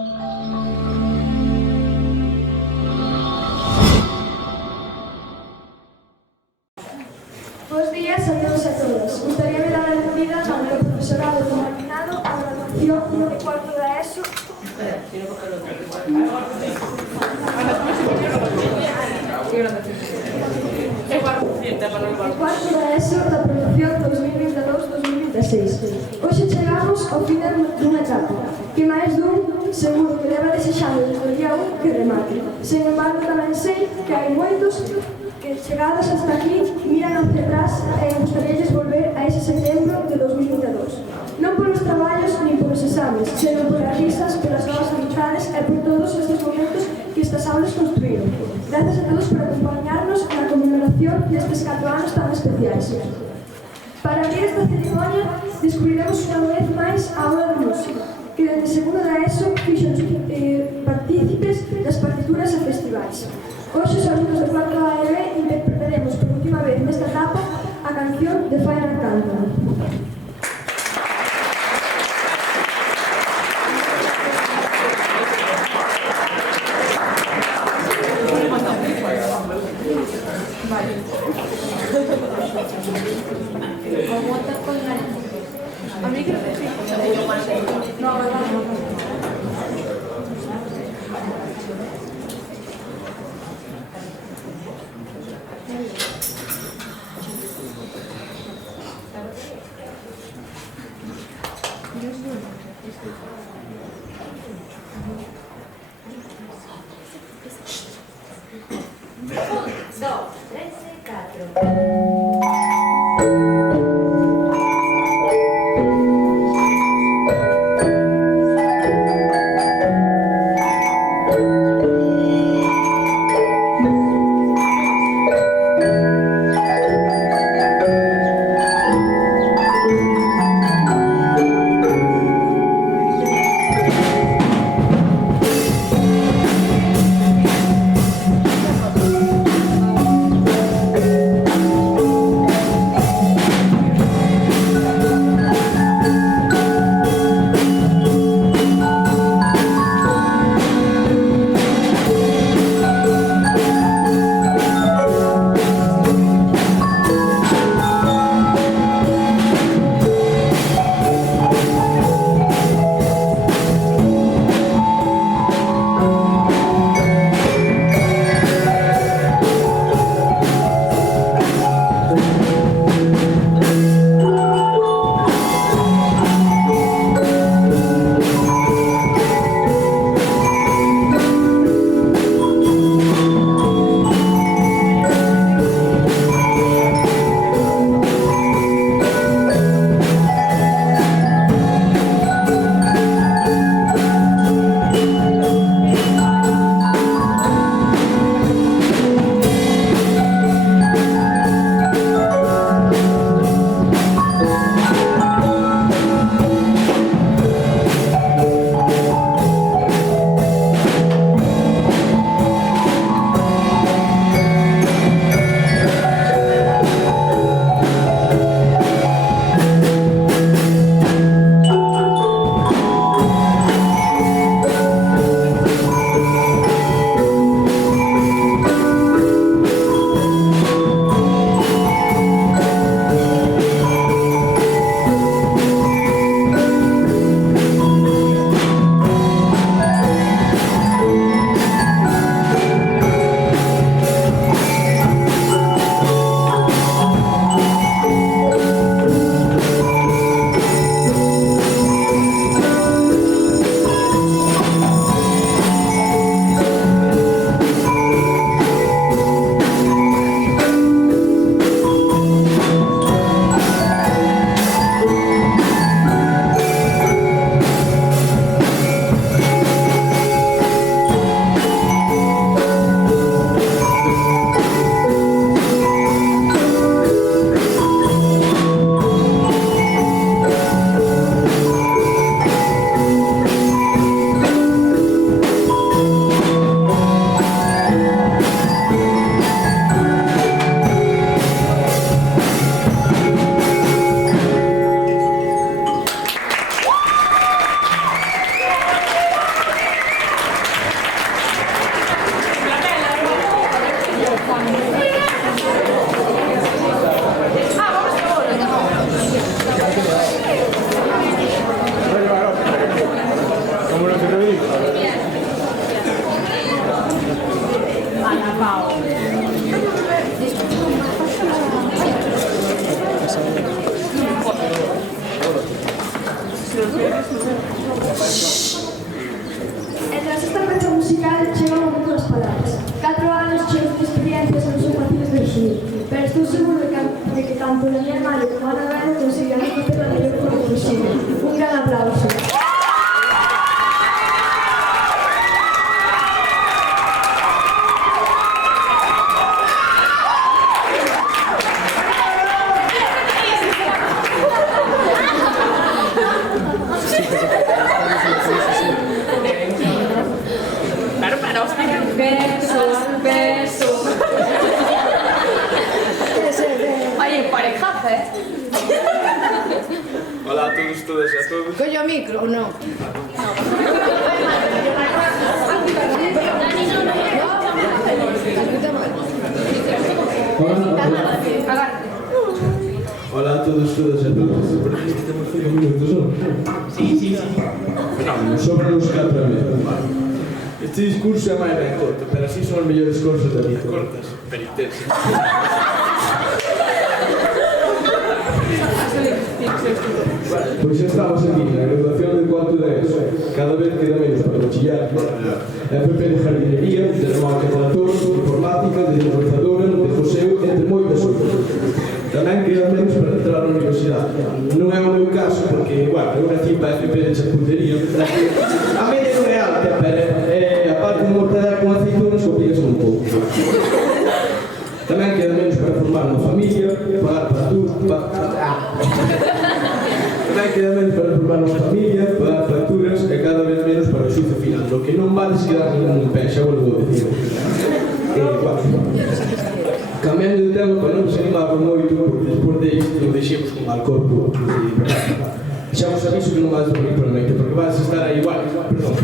Bos días a todos e a todas. Gustaríame dar a benvida ao meu profesorado coordinado á graduación de cuarto da ESO. Cuarto da ESO da promoción 2022-2026. Hoxe chegamos ao final dunha etapa, que máis dun seguro que leva desexando desde o día 1 que remate. Sen embargo, tamén sei que hai moitos que chegados hasta aquí miran hacia atrás e gustaríalles volver a ese setembro de 2022. Non polos traballos nin polos exames, senón polas risas, pelas novas amizades e por todos estes momentos que estas aulas construíron. Gracias a todos por acompañarnos na conmemoración destes 4 anos tan especiais. Para abrir esta ceremonia, descubriremos unha vez máis a aula de música, que desde segundo da ESO fixonos partícipes das partituras e festivais. Hoxe os alumnos do cuarto A e B interpretaremos por última vez nesta etapa a canción de Final Countdown. E tras esta peza musical chega o momento das palabras. 4 anos cheos de experiencias non son fáciles de resumir, pero estou seguro de que tanto Daniel Mario como Ana Beno conseguirán facer a mellor forma posible. Un gran aplauso. Hola a todos, todas e a todos. Coño o micro, non? Hola a todos, todas e a todos. Por aquí temos 5 minutos, non? Sí. Fenómeno, sobran os 4 a medio. Este discurso é máis ben corto, pero así son as mellores cousas da vida. Cortas, pero intensas. Pois xa estamos aquí, na graduación de cuarto de ESO. Cada vez queda menos para bachiller. FP de jardinería, de nomenclator, de informática, de desbrozadora, de joseo, entre moitas outras. Tamén queda menos para entrar na universidade. Non é o meu caso, porque, bueno, eu nací para FP de chaputería. A media non é alta, pero a parte de mortadela con aceitunas obrigas un pouco. Tamén queda menos para formar unha familia, pagar Tamén queda menos para formar unha familia, pagar facturas e cada vez menos para o xuizo final. Lo que non vale se dar ningún pé, xa volvo a decir. Cambiando de tema para non se animar moito, porque despois de isto deixemos con mal corpo. Xa vos aviso que non vas a dormir por noite, porque vas a estar aí igual. Perdón.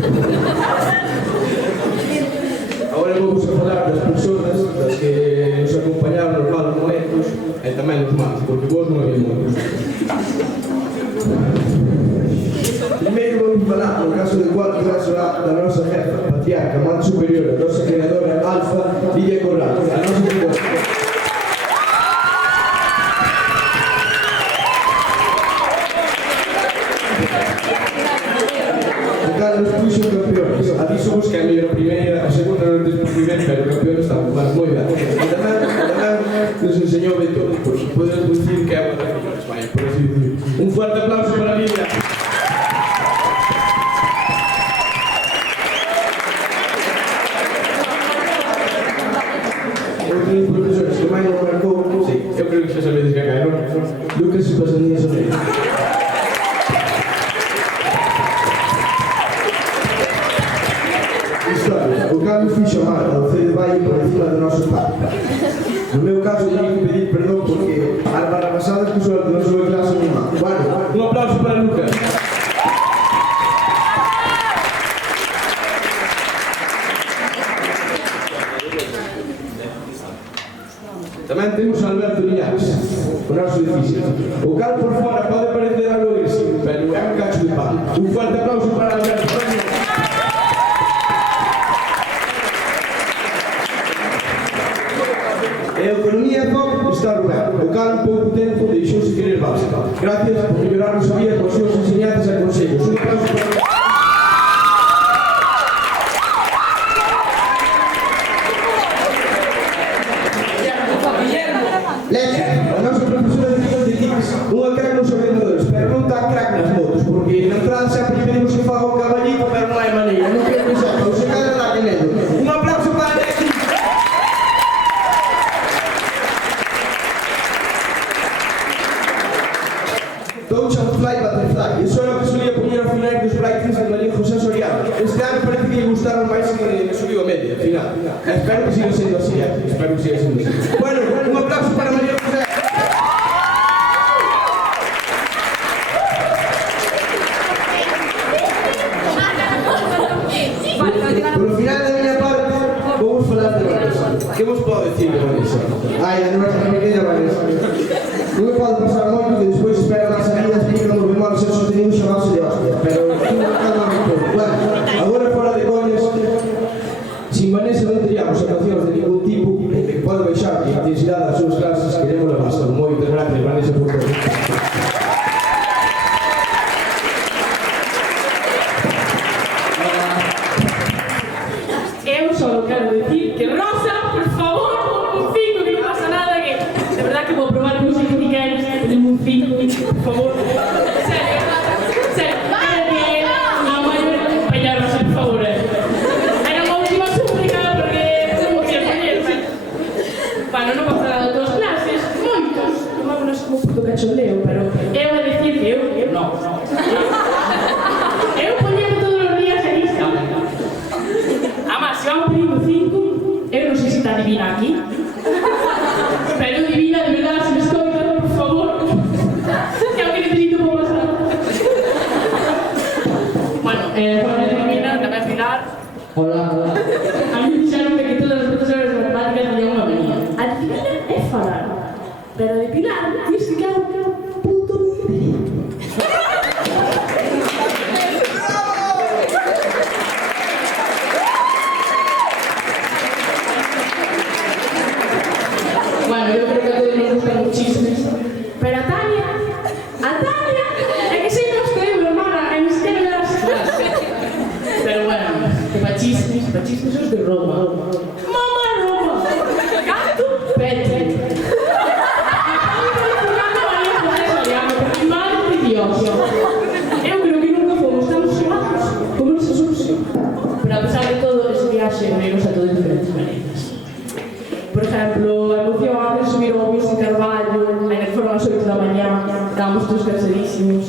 Agora vamos a falar das persoas das que nos acompañaron nos malos momentos e tamén nos malos, porque vos non había moitos. Primeiro vamos falar no caso de cuarto caso da nosa jefa, patriarca, mãe superior, a nosa creadora Alfa, Lidia Corral, a nosa creadora. Carlos puxo campeones. Aviso vos que a mellor a primeira, a segunda non tes por primeira, pero o campeón está moi ben. E tamén nos enseñou de todo, porque podemos dicir que é unha das mellores, vaya, por así dicir. Un fuerte aplauso para Lidia. Outro dos profesores que máis nos marcou, sí, eu creo que xa sabedes que é, non? Lucas e Pasadinha Soneiro. O Carlos fixo mal ao C de Valle por encima do noso pai. No meu caso, teño que pedir perdón porque as barrabasadas que son do noso clase mi má. Bueno, un aplauso para Lucas. Tamén temos a Alberto Liñares, o noso difícil. O cal por fora pode parecer algo agresivo, pero é un cacho de pan. Un fuerte aplauso para Alberto Liñares. E a economía de foco está Rubén. O cal en pouco tempo deixouse querer básica. Gracias por mellorarnos a vida con seus enseñanzas e consellos. Un aplauso para Leche, a nosa profesora de científicas, unha crack nos ordenadores, pero non tan crack nas motos, porque na entrada sempre pedimos que faga o caballito, pero non hai maneira, non quero que sepa, ou se cada lá que nelo. Un aplauso para Leche. Touch and fly butterfly, iso é o que solía poñer ao final dos Brights de María José Soriano. Este ano parece que lle gustaron máis que subiu a media, ao final. Espero que siga sendo así, espero que siga sendo así. Bueno, un aplauso para María José. Por final da miña parte, vamos falar de Vanessa. Que vos podo decir de Vanessa? Ai, a nosa pequena Vanessa. Non me pode pasar moito que despois espera nas salidas que non volvemos a ser sostenidos chamado de hostia, pero non calma un pouco. Bueno, que Rosa, por favor, un 5, que no pasa nada, que de verdad que vou probar que os indicados, tenemos un 5, por favor. Serio, no vai acompañar Rosa, por favor. Era unha última súplica porque non quero poñerme. Bueno, non pasa nada de todas as clases, moitos, tomámonos como puto cachondeo, pero eu a decir que eu non. Eu poñero todos os días en Instagram. Además, se vamos pedindo 5, eu non sei se está divina aquí, pero divina, de verdad, se me escoita, por favor, que aunque necesito para pasar. Bueno, para divina, tamén Pilar. Hola. A mí dixeronme que todas as profesoras de matemáticas tenían unha manía. A divina é falar, pero de Pilar, tienes que quedar un puto numerito. Bueno, yo creo que a todos nos gustan muchísimos. Pero a Tania, es que siempre os creo, hermana, en mis que las clases. Pero bueno, que machismos os de Roma. Mamá Roma, canto, Petri. Madre de Dios. Eu creo que nunca fomos tan suados como nos asunción. Pero a pesar de todo, ese viaje unimos a todos de diferentes maneras. Por ejemplo, a emoción antes de subir ao bus en Carballo, en que foron as 8 da mañá, estábamos todos cansadísimos.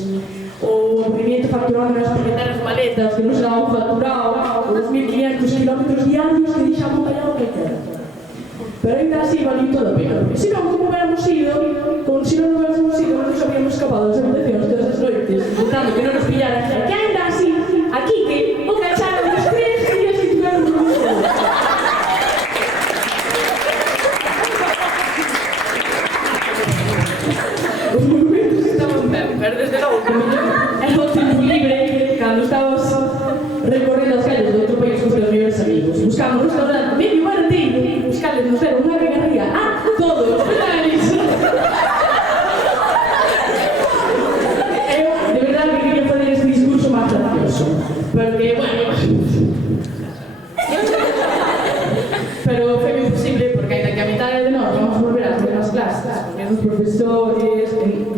O aburrimiento facturando nas propietarias maletas que non se daban facturado, os 1500 kilómetros diarios que deixamos callado que queda. Pero ainda así valió toda a pena. E se non, como hubiéramos ido, como se non hubiéramos ido, non nos habríamos escapado das habitacións todas as noites, intentando que non nos pillaran. Que ainda así, aquí que o cacharon os 3 días que tiveron por nosotros. Os monumentos estaban ben, pero desde logo que é o tempo libre cando estabas recorrendo as calles de outro país con os teus mellores amigos. Buscamos un restaurante medio barateiro, os cales nos deron unha regarría a todos os pedales. Eu, de verdade, que quería fazer este discurso máis gracioso, porque, bueno, pero foi imposible porque ainda que a mitad de nós vamos volver a ter as clases, porque os profesores,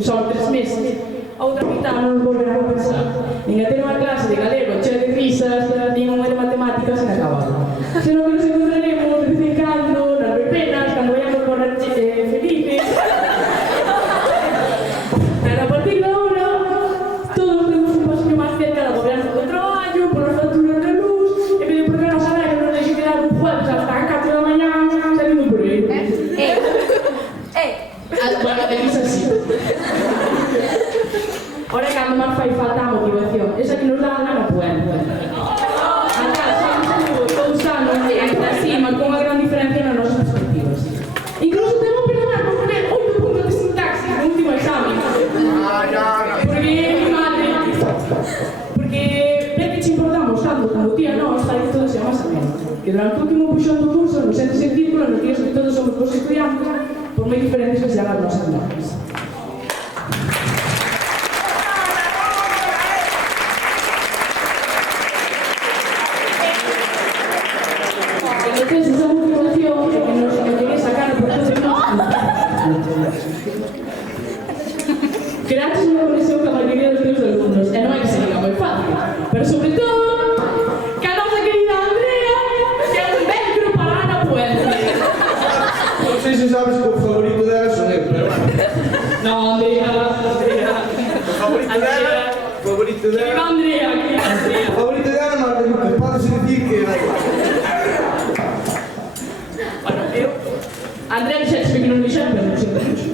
son 3 meses, a outra mitad non nos volverán a pensar. Nin a ter unha clase de galego chea de risas, nin unha de matemáticas inacabada. Senón que nos encontraremos de vez en cando, nas verbenas, cando vayamos por felices. Pero a partir de ahora, todos temos un pasillo máis cerca da gobernación do traballo, por as facturas de luz, e medio porque nos sabe que nos deixe quedar un jueves hasta as 4 da mañá salindo por aí. Bueno, tenéis así. Ora, cando máis fai falta a motivación, esa que nos dá a Ana Puente. Acá, somos todos anos, entre así, con unha gran diferencia nas nosas perspectivas. Incluso temos que perdonar por poner 8 puntos de sintaxis no último examen. Porque, mi madre, porque ve que che importamos tanto como tía nós, fai que todo sea máis ameno. Que durante o último puxón do curso, nos entes en círculo, nos días que todos somos vos estudiantes, por moi diferentes que sean as nosas normas. Entonces, esa motivación que nos llegue a sacar por todos nós. Creaches unha conexión ca maioría dos teus alumnos, e non é que se diga moi fácil, pero sobre todo, que a nosa querida Andrea, que é un velcro para Ana Puente. Non sei se sabes que o favorito dela son eu, pero bueno. No, Andrea. O favorito dela... O favorito dela... Que Andrea, que Andrea. O favorito dela, Marta Lucas, podes dicir que... Bueno, eu... Andrea dixetes que non dixeron, pero non sei mucho.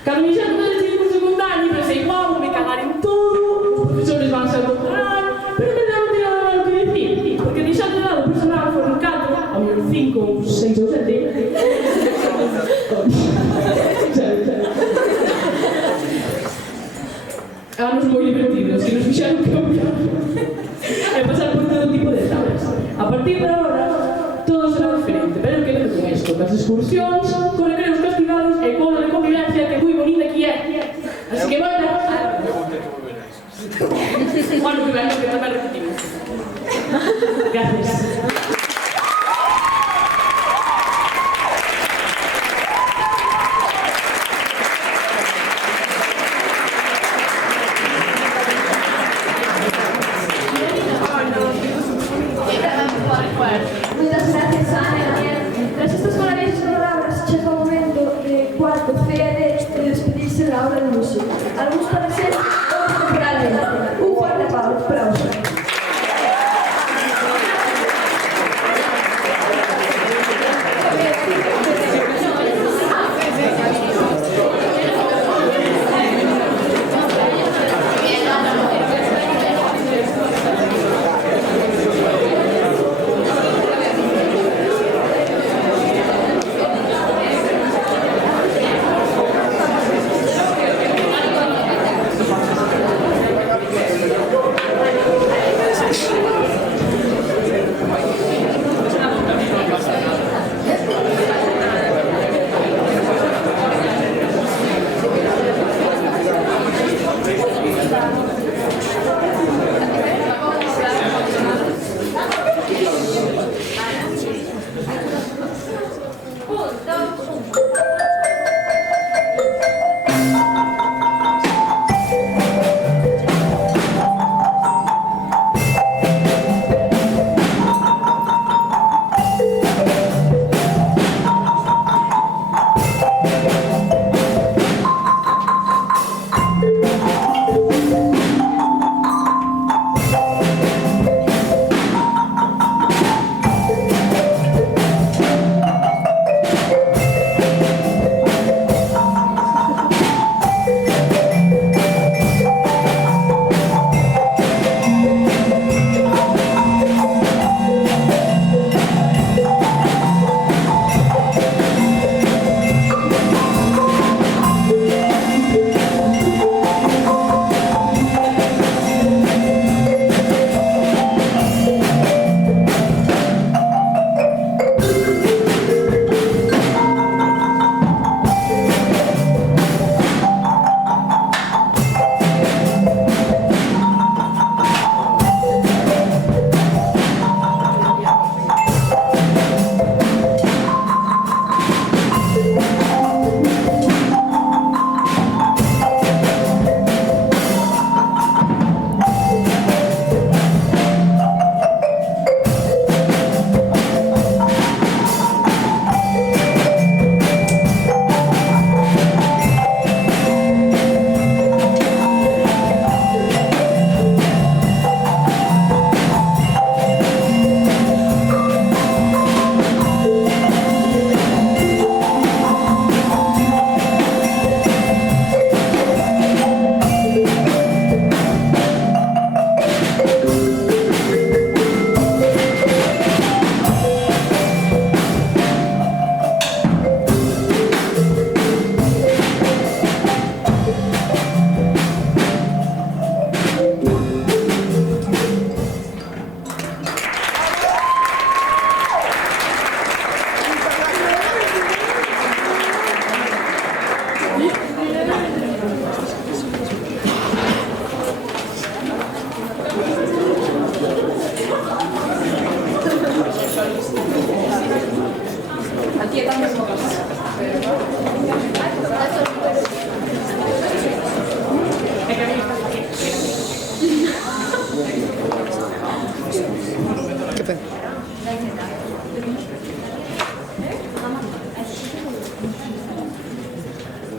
Cando me dixeron que eu por secundario, pensei, guau, me cagar en todo, os profesores van a ser popular, pero en verdade non teño nada que dicir, porque dixeron que dado o personal foron 4, ao mellor 5, 6 ou 7. Anos moi divertidos, que nos fixeron cambiar e pasar por todo tipo de etapas. A partir de agora, todo será diferente, pero que con isto, as excursións, con recreos castigados e con a de convivencia que é moi bonita que é. Así que, bueno, bueno, que venga, que tamén repetimos. Gracias.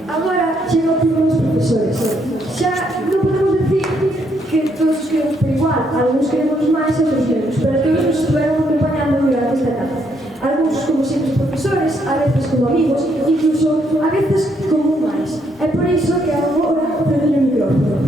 Agora chega o turno dos profesores. Xa non podemos decir que todos queremos por igual, algúns queremos máis e outros menos, pero todos nos estuveron acompañando durante esta etapa. Algúns como simples profesores, a veces como amigos, incluso a veces como máis. É por iso que agora cedo o micrófono.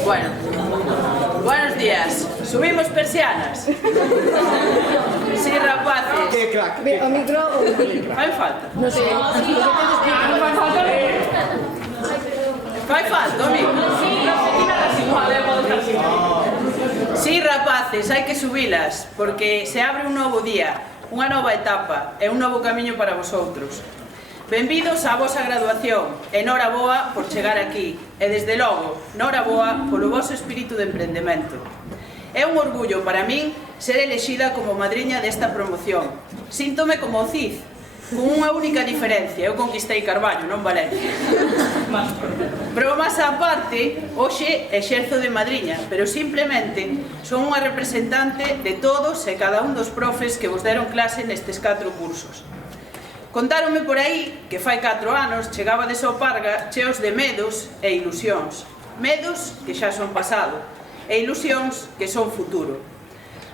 Bueno, buenos días. ¿Subimos persianas? Sí, rapaces. Que crack. O micro ou... ¿Fai falta? Non sei. ¿Fai falta, amigo? Sí, rapaces, hai que subilas, porque se abre un novo día, unha nova etapa e un novo camiño para vosotros. Benvidos á vosa graduación e noraboa por chegar aquí e desde logo, noraboa polo voso espírito de emprendemento. É un orgullo para min ser elexida como madriña desta promoción. Síntome como o Cid, con unha única diferencia, eu conquistei Carballo, non Valencia. Bromas á parte, hoxe exerzo de madriña, pero simplemente son unha representante de todos e cada un dos profes que vos deron clase nestes 4 cursos. Contáronme por aí que fai 4 anos chegabades ao Parga cheos de medos e ilusións. Medos que xa son pasado e ilusións que son futuro.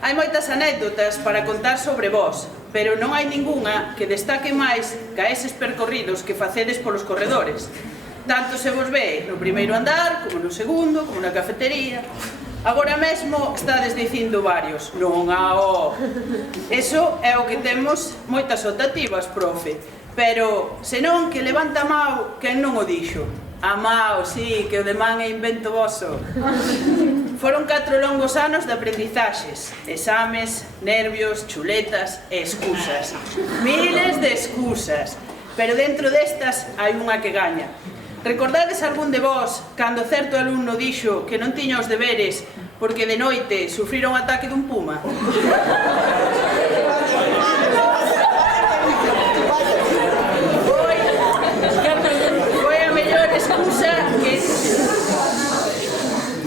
Hai moitas anécdotas para contar sobre vós, pero non hai ningunha que destaque máis que eses percorridos que facedes polos corredores. Tanto se vos ve no primeiro andar, como no segundo, como na cafetería. Agora mesmo estades dicindo varios, non ao... Eso é o que temos moitas optativas, profe. Pero, senón que levanta a mao, quen non o dixo? A mao, sí, que o demán é invento voso. Foron 4 longos anos de aprendizaxes, exames, nervios, chuletas e excusas. Miles de excusas. Pero dentro destas hai unha que gaña. Recordades algún de vós cando certo alumno dixo que non tiña os deberes porque de noite sufrira un ataque dun puma?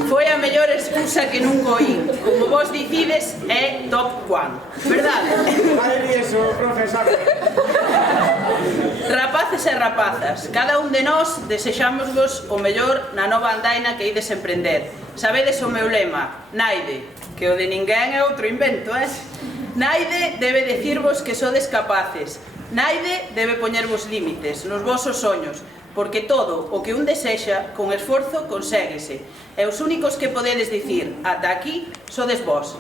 Foi a mellor excusa que nunca oí. Como vos dicides, é top 1, verdade? Vale, eso, profesor. Rapaces e rapazas, cada un de nós desexámosvos o mellor na nova andaina que ides emprender. Sabedes o meu lema, naide, que o de ninguén é outro invento, Naide debe decirvos que sodes capaces. Naide debe poñervos límites nos vosos soños, porque todo o que un desexa, con esforzo, conséguese. E os únicos que podedes dicir ata aquí sodes vós.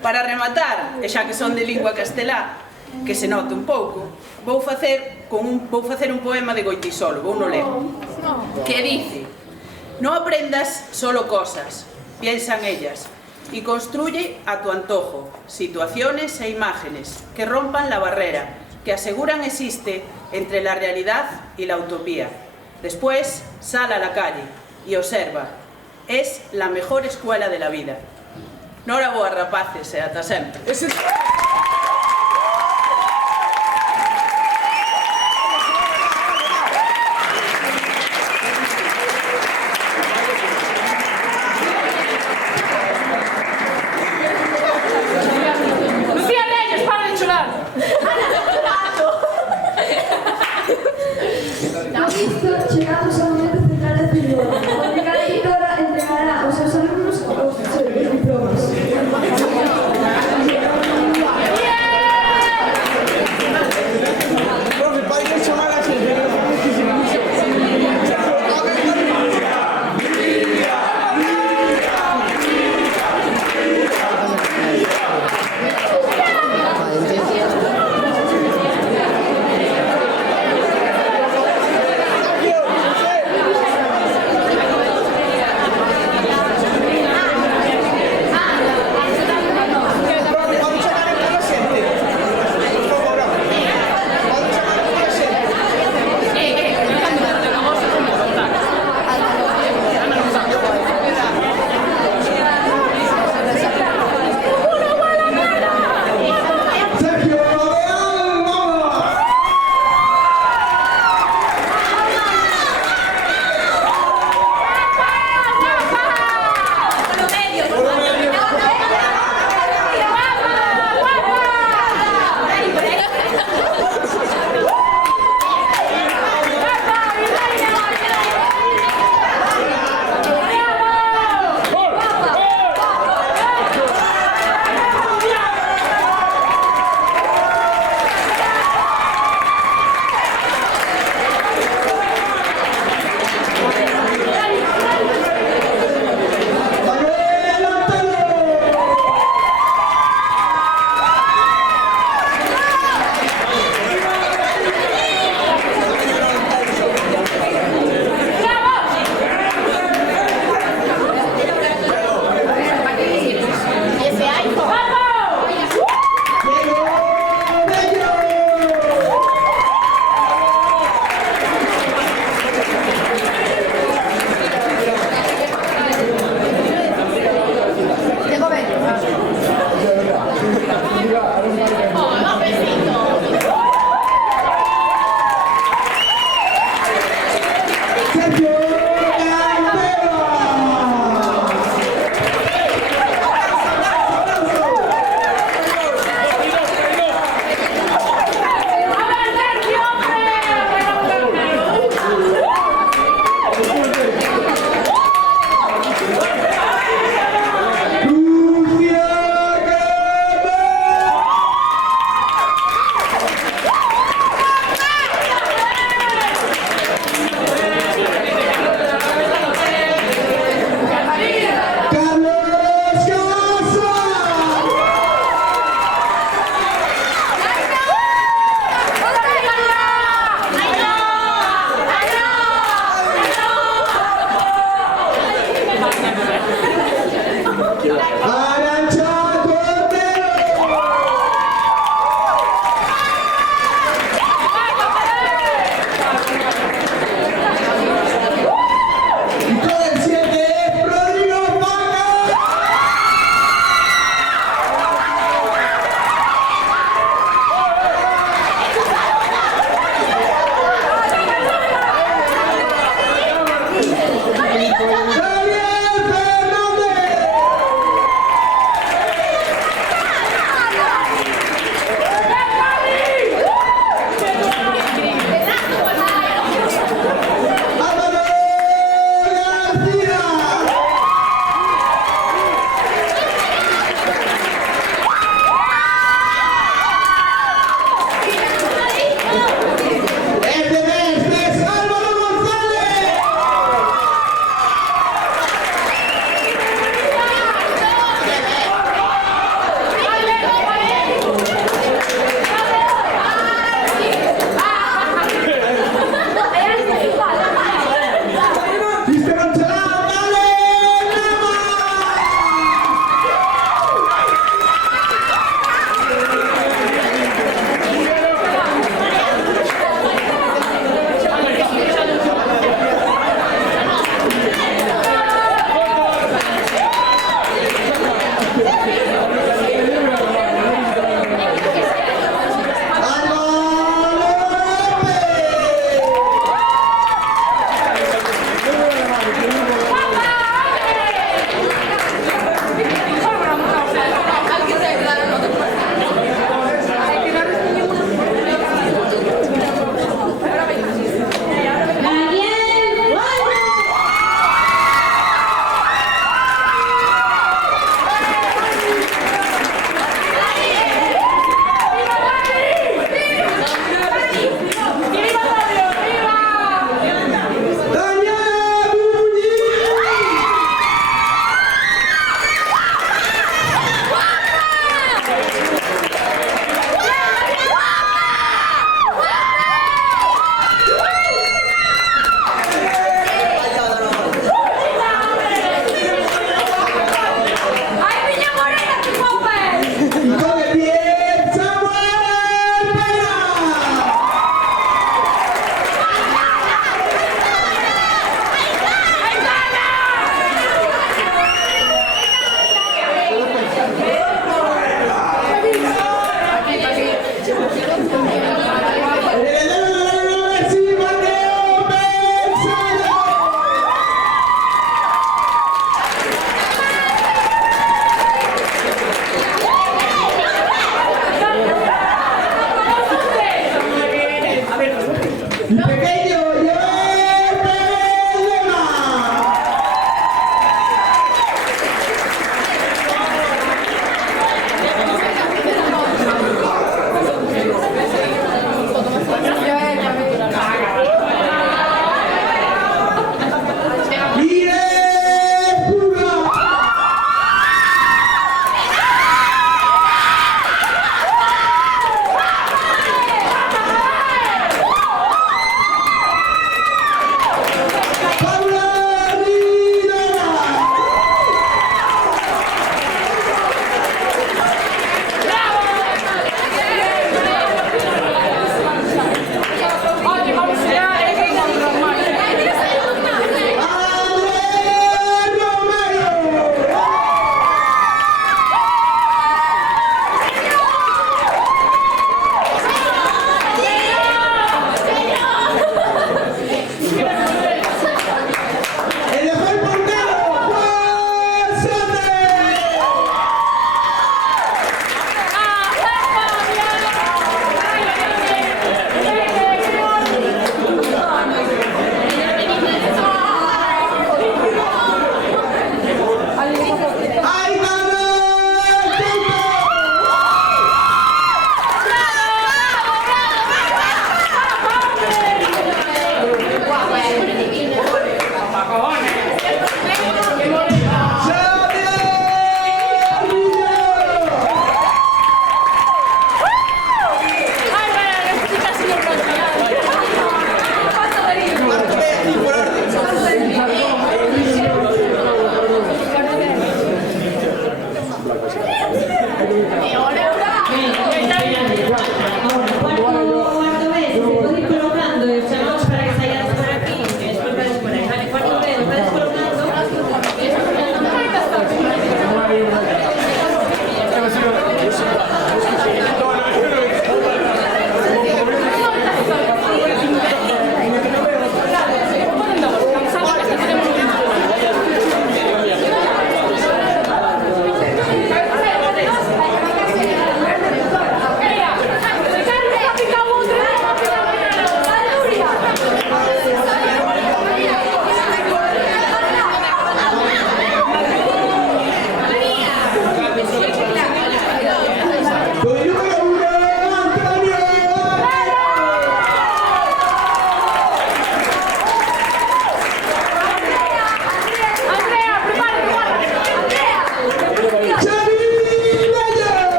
Para rematar, e xa que son de lingua castelá, que se note un pouco, vou facer un poema de Goitisolo, vou no ler, que dice: no aprendas solo cosas, piensa en ellas, y construye a tu antojo situaciones e imágenes que rompan la barrera que aseguran existe entre la realidad y la utopía. Después, sal a la calle y observa. Es la mejor escuela de la vida. Noraboa, rapaces, e ata sempre. Chegamos ao momento central da cerimónia, onde cada editora entregará aos seus alumnos os seus diplomas. Profe, podem chamar a gente.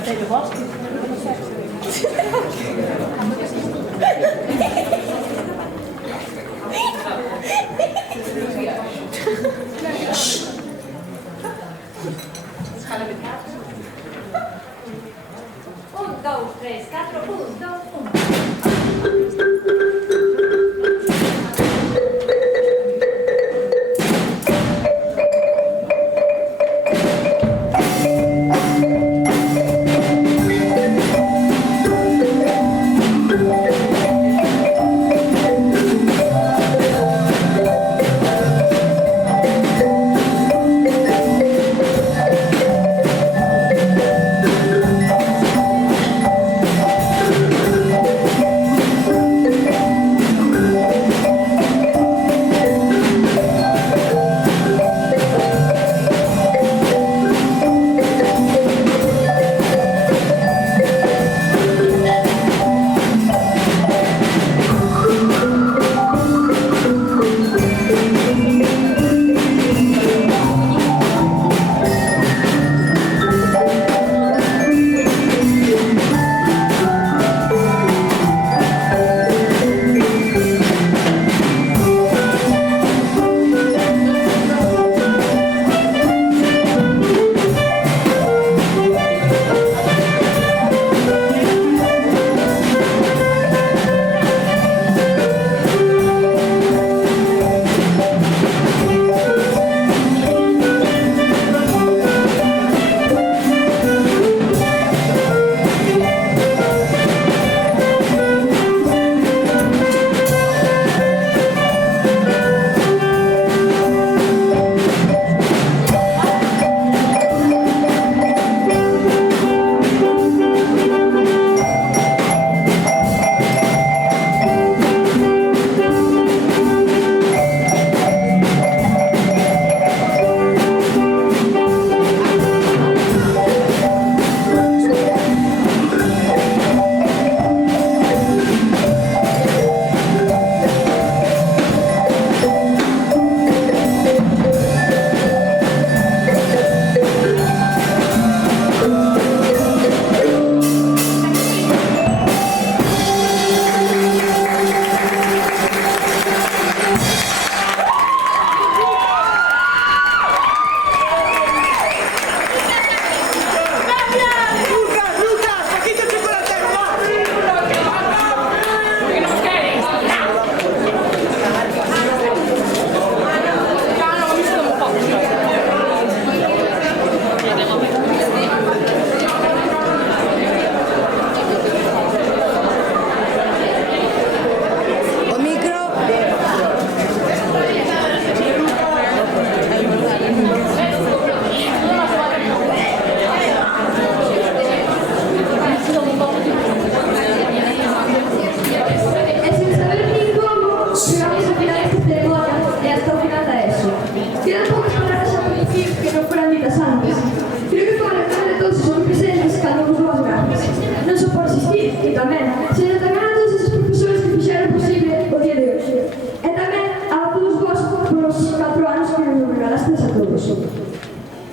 terceiro bosque. Un, dos, tres, catro, un, dos, un.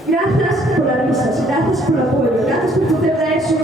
Grazas polas risas, grazas polo apoio, grazas por facer de eso